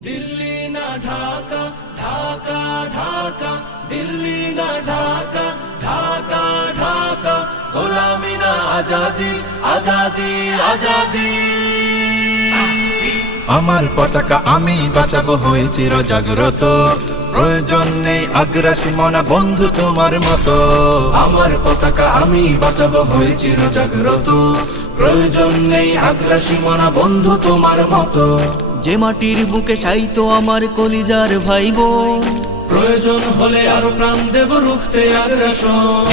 दिल्ली ना ढाका ढाका ढाका दिल्ली ना ढाका ढाका ढाका গোলামি না আজাদি আজাদি আজাদি আমার পতাকা আমি বাঁচাবো হয়ে চির জাগ্রত প্রয়োজন নেই আগ্রাসী মনা বন্ধু তোমার মতো আমার পতাকা আমি বাঁচাবো হয়ে চির জাগ্রত প্রয়োজন নেই আগ্রাসী মনা বন্ধু তোমার মতো যে মাটির বুকে সাইতো আমার কলিজার ভাই বোন প্রয়োজন হলে আরো প্রাণ দেব রুখতে আগ্রাসন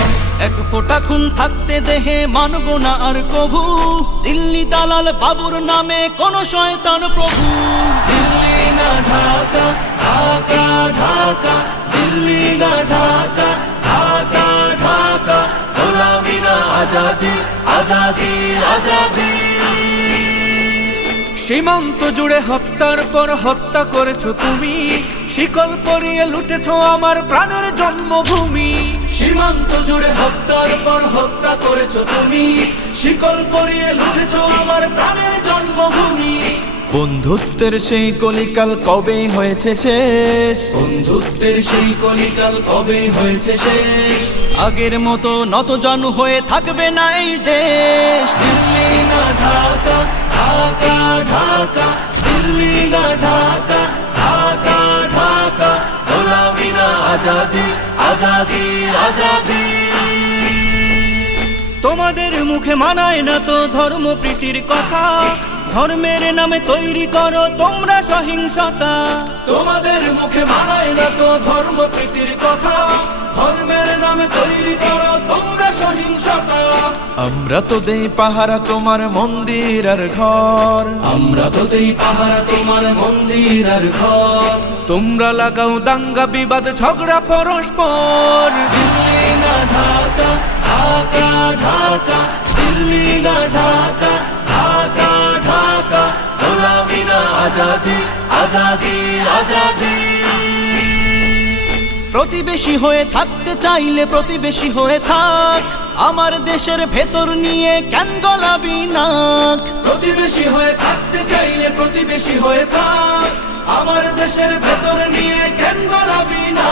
এক ফোঁটা খুন থাকতে দেহে মানব না আর কভু দিল্লি দালাল বাবুর নামে কোন শয়তান প্রভু দিল্লি না ঢাকা ঢাকা ঢাকা দিল্লি না ঢাকা ঢাকা ঢাকা গোলামি না আজাদি আজাদি আজাদি সীমান্ত জুড়ে হত্যার পর হত্যা করেছো তুমি শিকল পরিয়ে লুটেছো আমার প্রাণের জন্মভূমি সীমান্ত জুড়ে হত্যার পর হত্যা করেছো তুমি শিকল পরিয়ে লুটেছো আমার প্রাণের জন্মভূমি বন্ধুত্বের সেই কলিকাল কবে হয়েছে শেষ বন্ধুত্বের সেই কলিকাল কবে হয়েছে শেষ আগের মতো নতজানু হয়ে থাকবে না এই দেশ দিল্লি না ঢাকা ঢাকা ঢাকা দিল্লি না ঢাকা ঢাকা ঢাকা গোলামি না আজাদি আজাদি আজাদি তোমাদের মুখে মানায় না তো ধর্ম প্রীতির কথা ধর্মের নামে তৈরি করো তোমরা সহিংসতা তোমাদের মুখে মানায় না তো ধর্ম প্রীতির কথা ধর্মের নামে তৈরি করো তোমরা সহিংসতা আমরা তো দেই পাহারা তোমার মন্দির আর ঘর আমরা তো দেই পাহারা তোমার মন্দির আর ঘর তোমরা লাগাও দাঙ্গা বিবাদ ঝগড়া পরস্পর দিল্লি না ঢাকা ঢাকা ঢাকা দিল্লি না ঢাকা ঢাকা ঢাকা গোলামি না আজাদি আজাদি আজাদি প্রতিবেশী হয়ে থাকতে চাইলে প্রতিবেশী হয়ে থাক আমার দেশের ভেতর নিয়ে কেন গলাবি নাক প্রতিবেশী হয়ে থাকতে চাইলে প্রতিবেশী হয়ে থাক আমার দেশের ভেতর নিয়ে কেন গলাবি না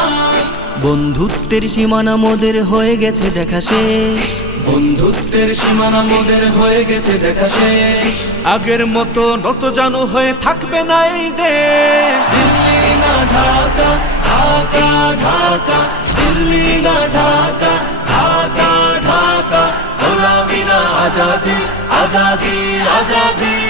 বন্ধুত্বের সীমানা মোদের হয়ে গেছে দেখা শেষ বন্ধুত্বের সীমানা মোদের হয়ে গেছে দেখা শেষ আগের মতো নতজানু হয়ে থাকবে না এই দেশ দিল্লি না ঢাকা ঢাকা ঢাকা দিল্লি না ঢাকা ঢাকা ঢাকা গোলামি না আজাদি আজাদি আজাদি